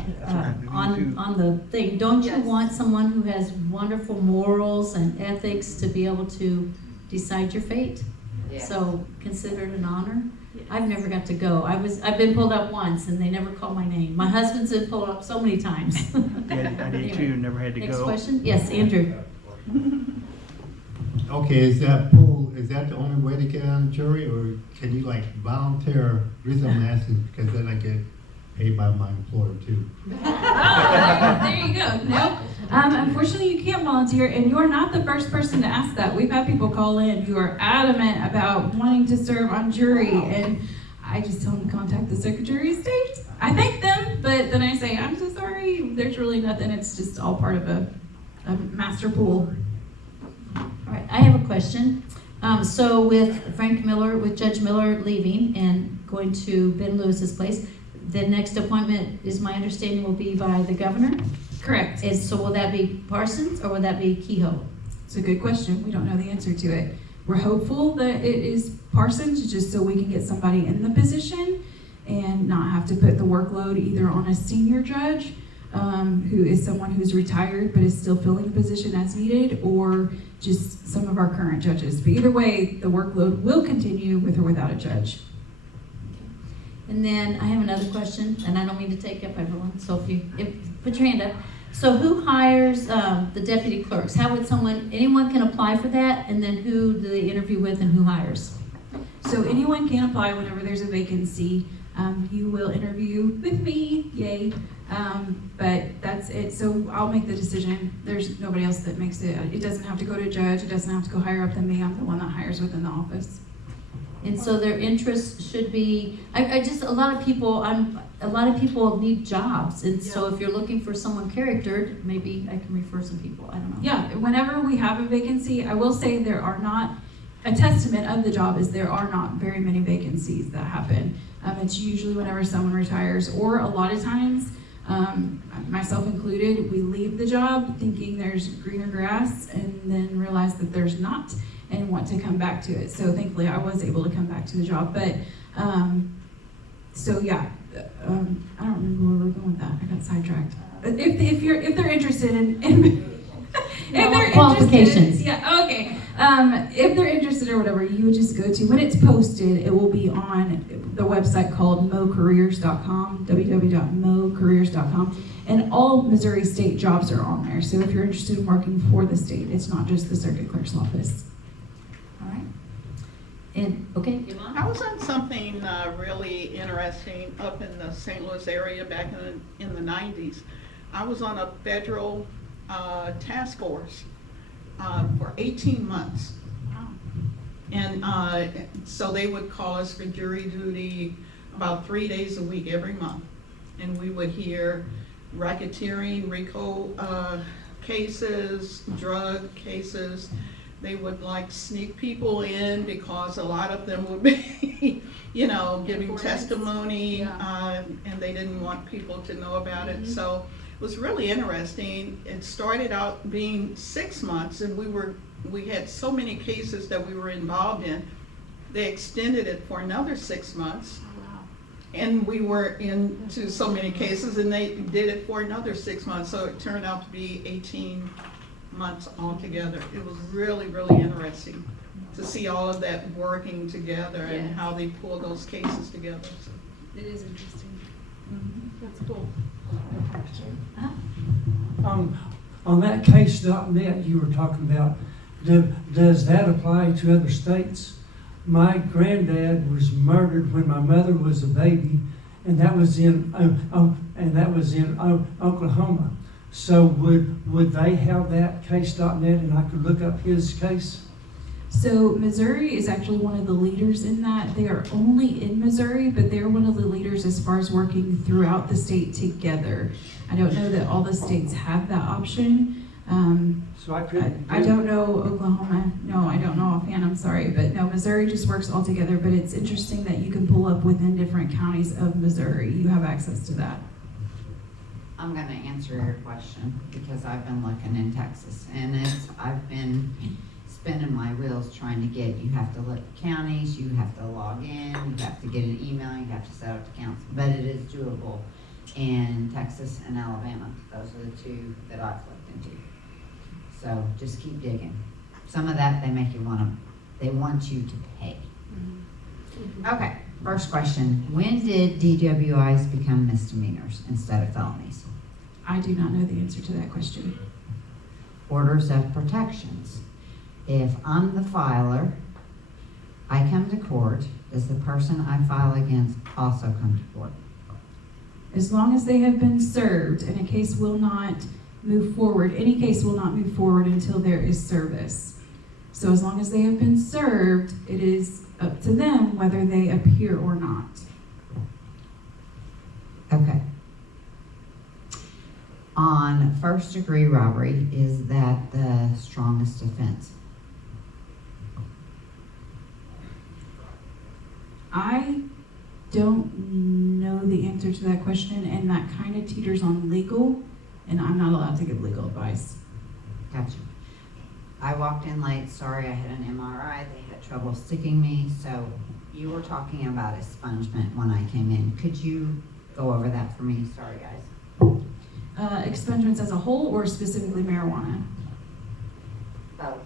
on the thing, don't you want someone who has wonderful morals and ethics to be able to decide your fate? Yes. So consider it an honor. I've never got to go. I've been pulled up once and they never called my name. My husband's been pulled up so many times. Yeah, I did too, never had to Next go. question? Yes, Andrew. Okay, is that the only way to get on the jury, or can you like volunteer? The reason I'm asking is because then I get paid by my employer too. There you go. No, unfortunately you can't volunteer, and you're not the first person to ask that. We've had people call in who are adamant about wanting to serve on jury, and I just tell them to contact the Secretary of State. I thank them, but then I say, I'm so sorry, there's really nothing. It's just all part of a master pool. All right, I have a question. So with Judge Miller leaving and going to Ben Lewis's place, the next appointment, is my understanding, will be by the governor? Correct. And so will that be Parsons or will that be Kehoe? It's a good question. We don't know the answer to it. We're hopeful that it is Parsons, just so we can get somebody in the position and not have to put the workload either on a senior judge, who is someone who's retired but is still filling a position as needed, or just some of our current judges. But either way, the workload will continue with or without a judge. And then I have another question, and I don't mean to take up everyone, so if put your hand up. So who hires the deputy clerks? How would anyone can apply for that, and then who do they interview with and who hires? So anyone can apply whenever there's a vacancy. You will interview with me, yay. But that's it. So I'll make the decision. There's nobody else that makes it. It doesn't have to go to a judge. It doesn't have to go higher up than me. I'm the one that hires within the office. And so their interests should be, a lot of people need jobs, and so if you're looking for someone charactered, maybe I can refer some people, I don't know. Yeah, whenever we have a vacancy, I will say there are not, a testament of the job is there are not very many vacancies that happen. It's usually whenever someone retires, or a lot of times, myself included, we leave the job thinking there's greener grass and then realize that there's not, and want to come back to it. So thankfully I was able to come back to the job. But so yeah, I don't remember where we were going with that. I got sidetracked. If they're interested in Qualifications. Yeah, okay. If they're interested or whatever, you would just go to, when it's posted, it will be on the website called mocareers.com, www.mocareers.com, and all Missouri state jobs are on there. So if you're interested in working for the state, it's not just the circuit clerk's office. All right. And, okay, Yvonne? I was on something really interesting up in the St. Louis area back in the 90s. I was on a federal task force for 18 months. And so they would call us for jury duty about 3 days a week every month. And we would hear racketeering, RICO cases, drug cases. They would like sneak people in because a lot of them would be, you know, giving Informants. testimony, Yeah. and they didn't want people to know about it. So it was really interesting. It started out being 6 months, and we had so many cases that we were involved in. They extended it for another 6 months. And we were into so many cases, and they did it for another 6 months, so it turned out to be 18 months altogether. It was really, really interesting to see all of that working together and Yes. how they pull those cases together. It is interesting. That's cool. On that case.net you were talking about, does that apply to other states? My granddad was murdered when my mother was a baby, and that was in Oklahoma. So would they have that case.net, and I could look up his case? So Missouri is actually one of the leaders in that. They are only in Missouri, but they're one of the leaders as far as working throughout the state together. I don't know that all the states have that option. So I could. I don't know Oklahoma. No, I don't know offhand. I'm sorry, but no, Missouri just works all together. But it's interesting that you can pull up within different counties of Missouri. You have access to that. I'm gonna answer your question because I've been looking in Texas, and I've been spinning my wheels trying to get, you have to look at counties, you have to log in, you have to get an email, you have to set up accounts, but it is doable in Texas and Alabama. Those are the two that I've looked into. So just keep digging. Some of that, they want you to pay. Okay, first question. When did DWIs become misdemeanors instead of felonies? I do not know the answer to that question. Orders of protections. If I'm the filer, I come to court, does the person I file against also come to court? As long as they have been served, and a case will not move forward, any case will not move forward until there is service. So as long as they have been served, it is up to them whether they appear or not. Okay. On first degree robbery, is that the strongest offense? I don't know the answer to that question, and that kind of teeters on legal, and I'm not allowed to give legal advice. Gotcha. I walked in late, sorry, I had an MRI, they had trouble sticking me, so you were talking about expungement when I came in. Could you go over that for me? Sorry, guys. Expungements as a whole, or specifically marijuana? Both.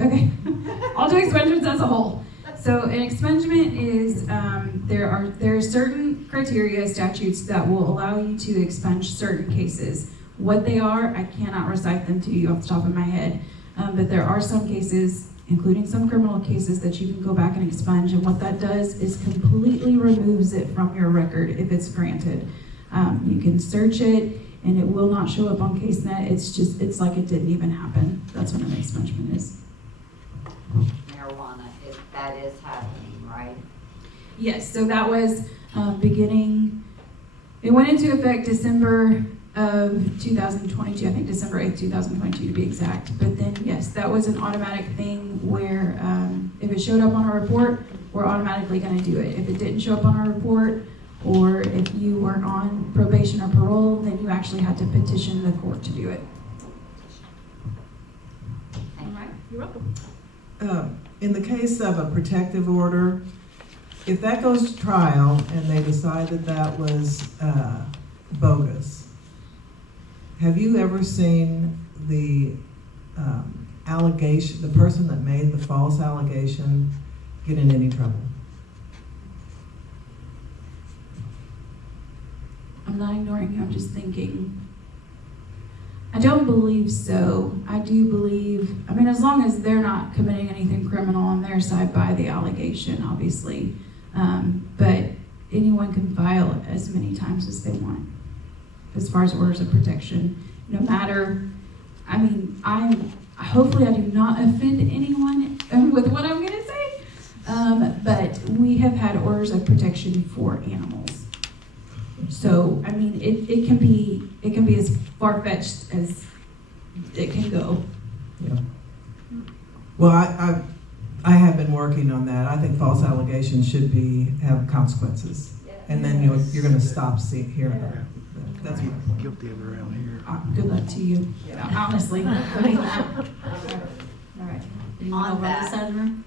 Okay, I'll do expungements as a whole. So an expungement is, there are certain criteria statutes that will allow you to expunge certain cases. What they are, I cannot recite them to you off the top of my head. But there are some cases, including some criminal cases, that you can go back and expunge, and what that does is completely removes it from your record if it's granted. You can search it, and it will not show up on CaseNet. It's like it didn't even happen. That's what an expungement is. Marijuana, that is happening, right? Yes, so that was beginning, it went into effect December of 2022, I think December 8th, 2022 to be exact. But then, yes, that was an automatic thing where if it showed up on a report, we're automatically going to do it. If it didn't show up on our report, or if you weren't on probation or parole, then you actually had to petition the court to do it. All right. You're welcome. In the case of a protective order, if that goes to trial and they decide that that was bogus, have you ever seen the allegation, the person that made the false allegation, get in any trouble? I'm not ignoring you, I'm just thinking. I don't believe so. I do believe, I mean, as long as they're not committing anything criminal on their side by the allegation, obviously. But anyone can file as many times as they want, as far as orders of protection. No matter I mean, hopefully I do not offend anyone with what I'm gonna say, but we have had orders of protection for animals. So, I mean, it can be as far-fetched as it can go. Yeah. Well, I have been working on that. I think false allegations should have consequences. And then you're gonna stop hearing it. That's what. Guilty of around here. Good luck to you, honestly. All right. Anyone On over on that. this side of the room?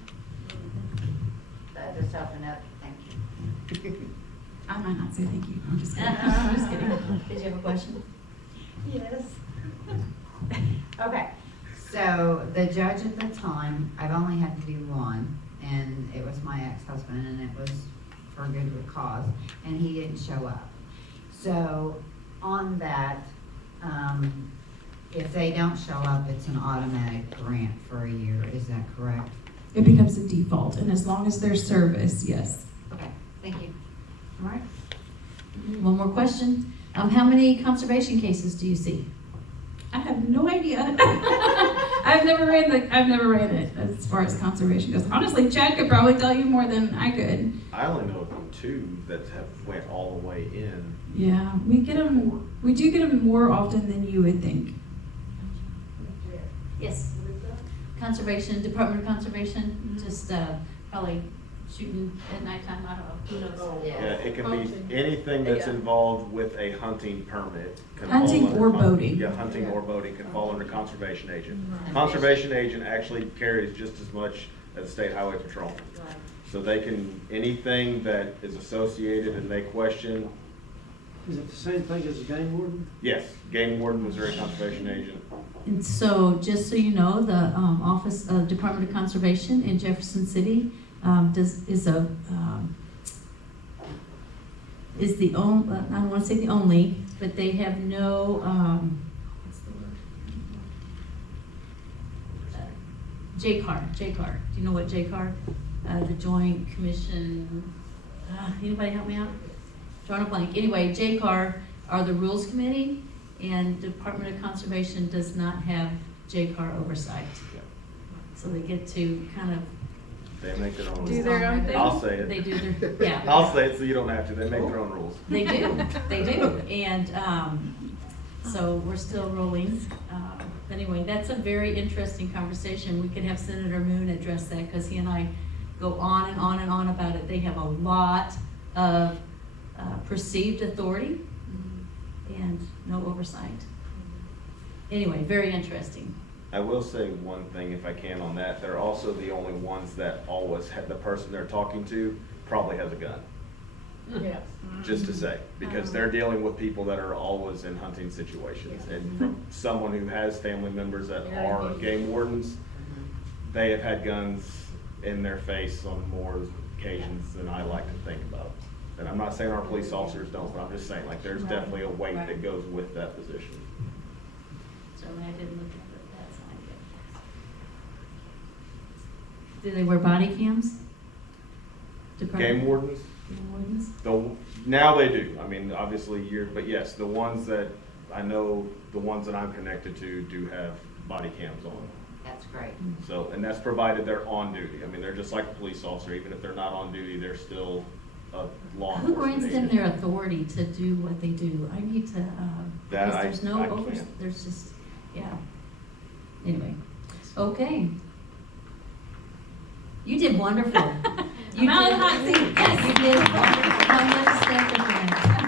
That just opened up, thank you. I might not say thank you. I'm just kidding. I'm just kidding. Did you have a question? Yes. Okay, so the judge at the time, I've only had to do one, and it was my ex-husband, and it was for a good cause, and he didn't show up. So on that, if they don't show up, it's an automatic grant for a year, is that correct? It becomes a default, and as long as there's service, yes. Okay, thank you. All right. One more question. How many conservation cases do you see? I have no idea. I've never ran it as far as conservation goes. Honestly, Chad could probably tell you more than I could. I only know of 2 that have went all the way in. Yeah, we do get them more often than you would think. Yes. Conservation, Department of Conservation, just probably shooting at nighttime, I don't know, who knows? Yeah, it can be anything that's involved with a hunting permit. can Hunting fall under or boating. Yeah, hunting or boating can fall under conservation agent. Conservation agent actually carries just as much as the state highway patrol. So they can, anything that is associated and they question, Is it the same thing as a game warden? yes, game warden, Missouri conservation agent. And so, just so you know, the Office of Department of Conservation in Jefferson City is the only, I don't want to say the only, but they have no, what's the word? JCAR. Do you know what JCAR? The Joint Commission, anybody help me out? Drawing a blank. Anyway, JCAR are the Rules Committee, and Department of Conservation does not have JCAR oversight. Yeah. So they get to kind of. They make their own Do rules. their own thing? I'll say it. They do their, yeah. I'll say it so you don't have to. They make their own rules. They do, and, so we're still rolling. Anyway, that's a very interesting conversation. We could have Senator Moon address that, because he and I go on and on and on about it. They have a lot of perceived authority and no oversight. Anyway, very interesting. I will say one thing if I can on that. They're also the only ones that always have, the person they're talking to probably has a gun. Yes. Just to say, because they're dealing with people that are always in hunting situations. And from someone who has family members that are game wardens, they have had guns in their face on more occasions than I like to think about. And I'm not saying our police officers don't, but I'm just saying, like, there's definitely a weight that goes with that position. Certainly, I didn't look at it, that's not good. Do they wear body cams? Game wardens? Game wardens? Now they do. I mean, obviously but yes, the ones that I know, the ones that I'm connected to do have body cams on. That's great. So, and that's provided they're on duty. I mean, they're just like a police officer. Even if they're not on duty, they're still a law Who enforcement grants them agent. their authority to do what they do? I need to, because there's no I can't. there's just, yeah. Anyway, okay. You did wonderful. You I'm out did, of the hot seat. yes, you did wonderful. Come, let's stand for a minute.